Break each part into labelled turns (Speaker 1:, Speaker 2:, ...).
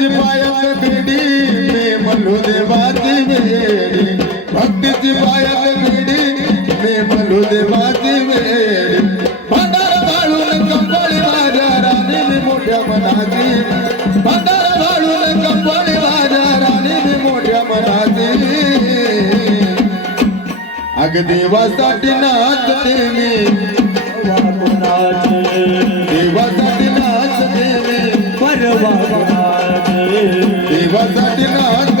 Speaker 1: भक्तीची पायात बेडी मे मल्लू देवाची वेडी भक्तीची पायात बेडी मे मल्लू देवाची वेडी भंडार भाळून कंपळी माझ्या राणी मी मोठ्या मनाची. भंडार भाळून कंपळी माझ्या राणी मी मोठ्या मनाची. अग देवासाठी नाचते मी देवासाठी नाचते मी
Speaker 2: परवा
Speaker 1: देवासाठी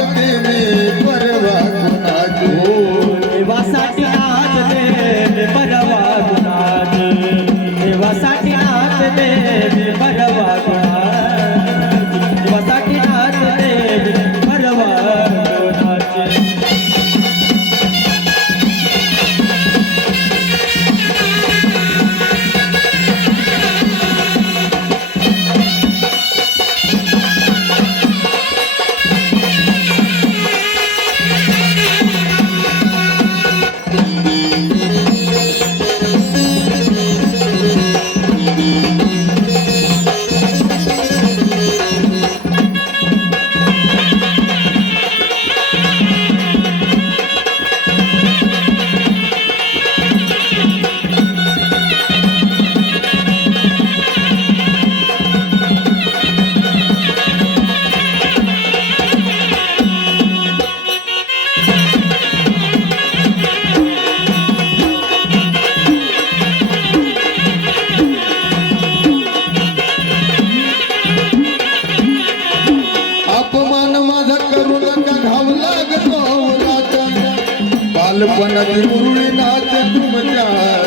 Speaker 1: बालपणाची मुरळी नाच तुमच्या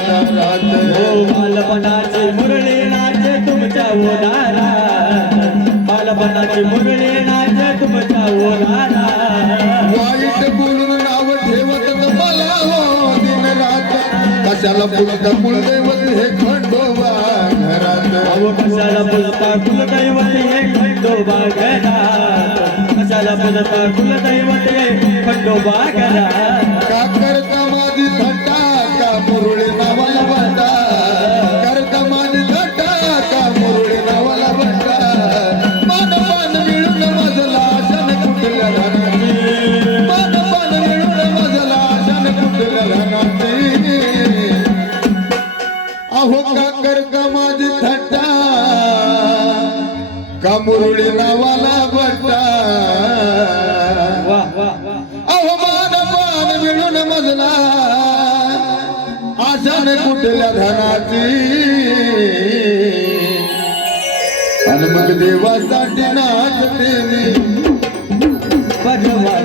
Speaker 1: दारात.
Speaker 2: ओ बालपणाचे मुरळे नाचे तुमच्या ओलाला बालपणाचे मुरळे नाचे तुमच्या ओलाला
Speaker 1: वाईट बोलून नाव ठेवत मला हो दिन रात. कशाला पुढत कुलदैवत हे खंडोबा घरात?
Speaker 2: अहो कशाला बोलता कुलदैवत हे खंडोबा घरात? कशाला बोलता कुलदैवत हे खंडोबा घरात?
Speaker 1: अहो का करता माझी थट्टा. का मुरळी नावाला
Speaker 2: बट्टा.
Speaker 1: अहो मान पान मिळून मजला. आशाने कुठल्या धनाची? आणि मग देवासाठी नाच देवी
Speaker 2: परवा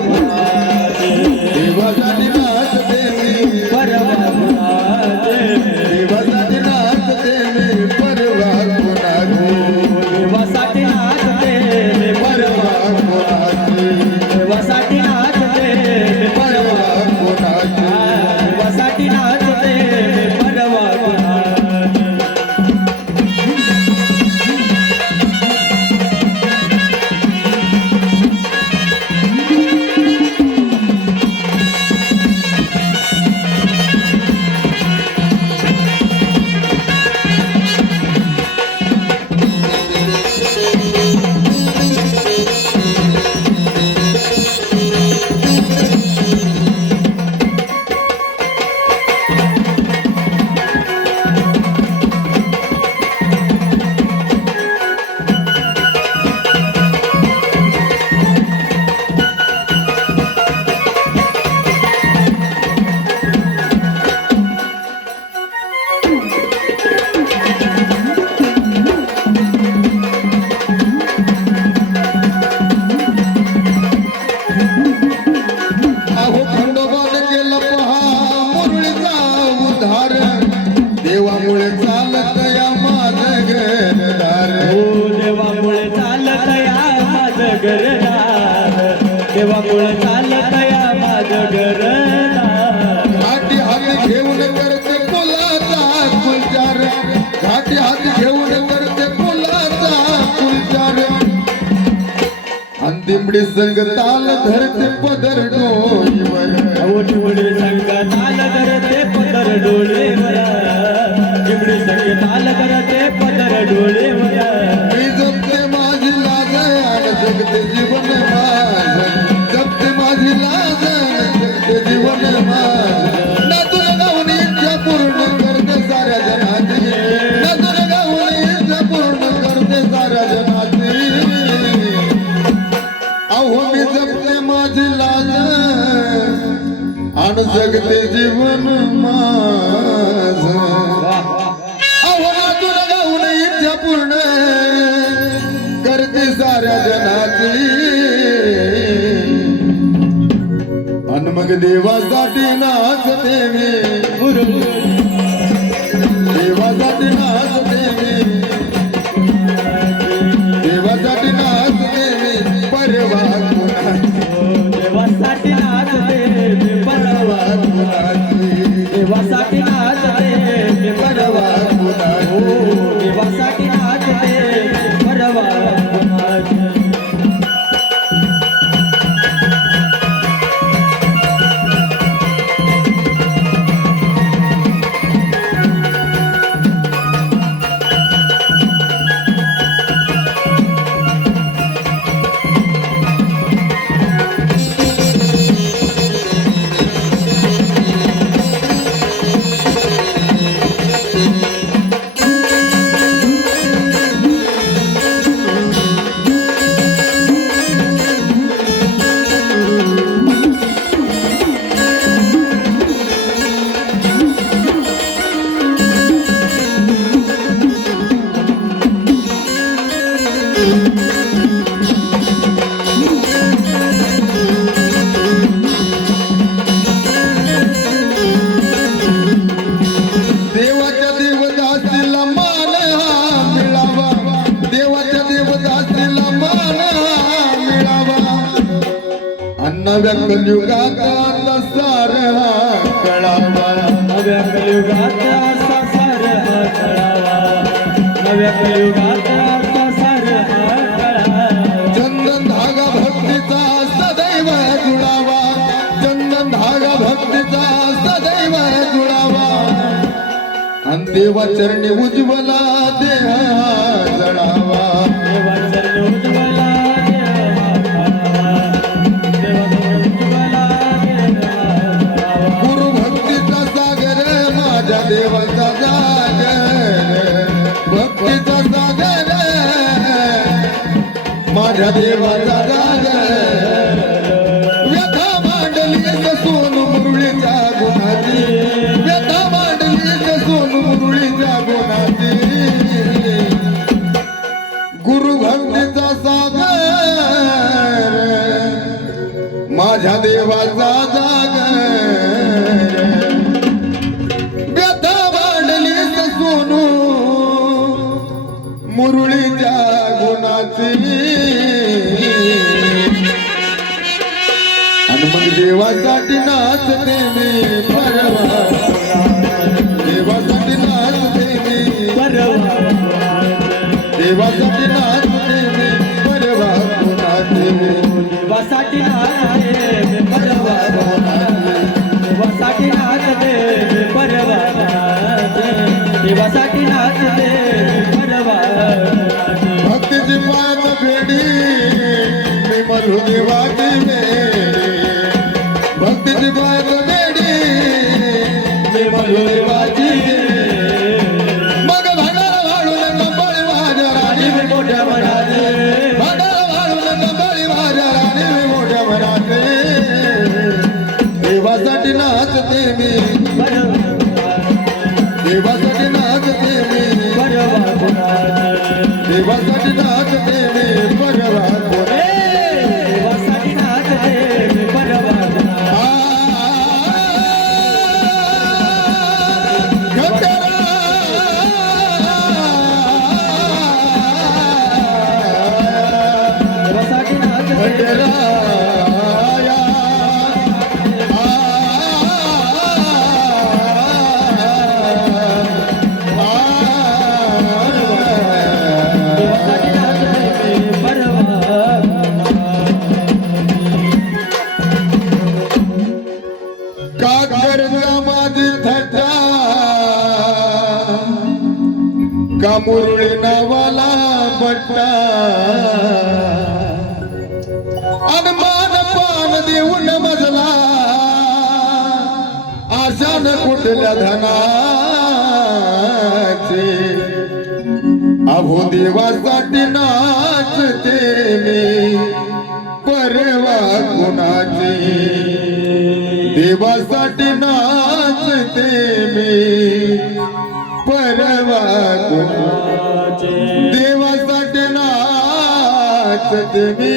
Speaker 1: अंतिमडी संग ताल धरते पदर डोईवर
Speaker 2: अहो चिमडी संग ताल करते पदर डोळे वया चिमडी संग ताल करते पदर डोळे वया
Speaker 1: मी जपते माझी लाज जगते आणि जगते जीवन माझ. अहो गाऊन इच्छा पूर्ण करते साऱ्या जनाची आणि मग देवासाठी नाचते मी. अन्नव्या कलियुगात आता सार हा कळावा
Speaker 2: नव्या कलियुगात असा सार हा कळावा नव्या कलियुगात सार हा कळावा
Speaker 1: चंदन धागा भक्तीचा सदैव जुळावा चंदन धागा भक्तीचा सदैव जुळावा आणि देवाचरणी उज्ज्वला देह हा जळावा. देवाचा व्यथा मांडली सोनू मुरळीच्या गुणाची. व्यथा मांडली गुणाची. गुरु सागर. माझ्या देवाचा देवासाठी नाचते मी परवा. देवासाठी नाचते मी
Speaker 2: परवा.
Speaker 1: देवासाठी नाचते मी परवा. कुणाचे
Speaker 2: देवासाठी नाचते मी परवा. देवासाठी नाचते मी परवा. देवासाठी नाचते परवा.
Speaker 1: भक्तीची पात फेडी मी मधु देवाची वेडी भक्तीची पात कुठल्या धनाचे. अहो देवासाठी नाचते मी. परवा कुणाची? देवासाठी नाचते मी. परवा कुणा देवासाठी नाचते मी.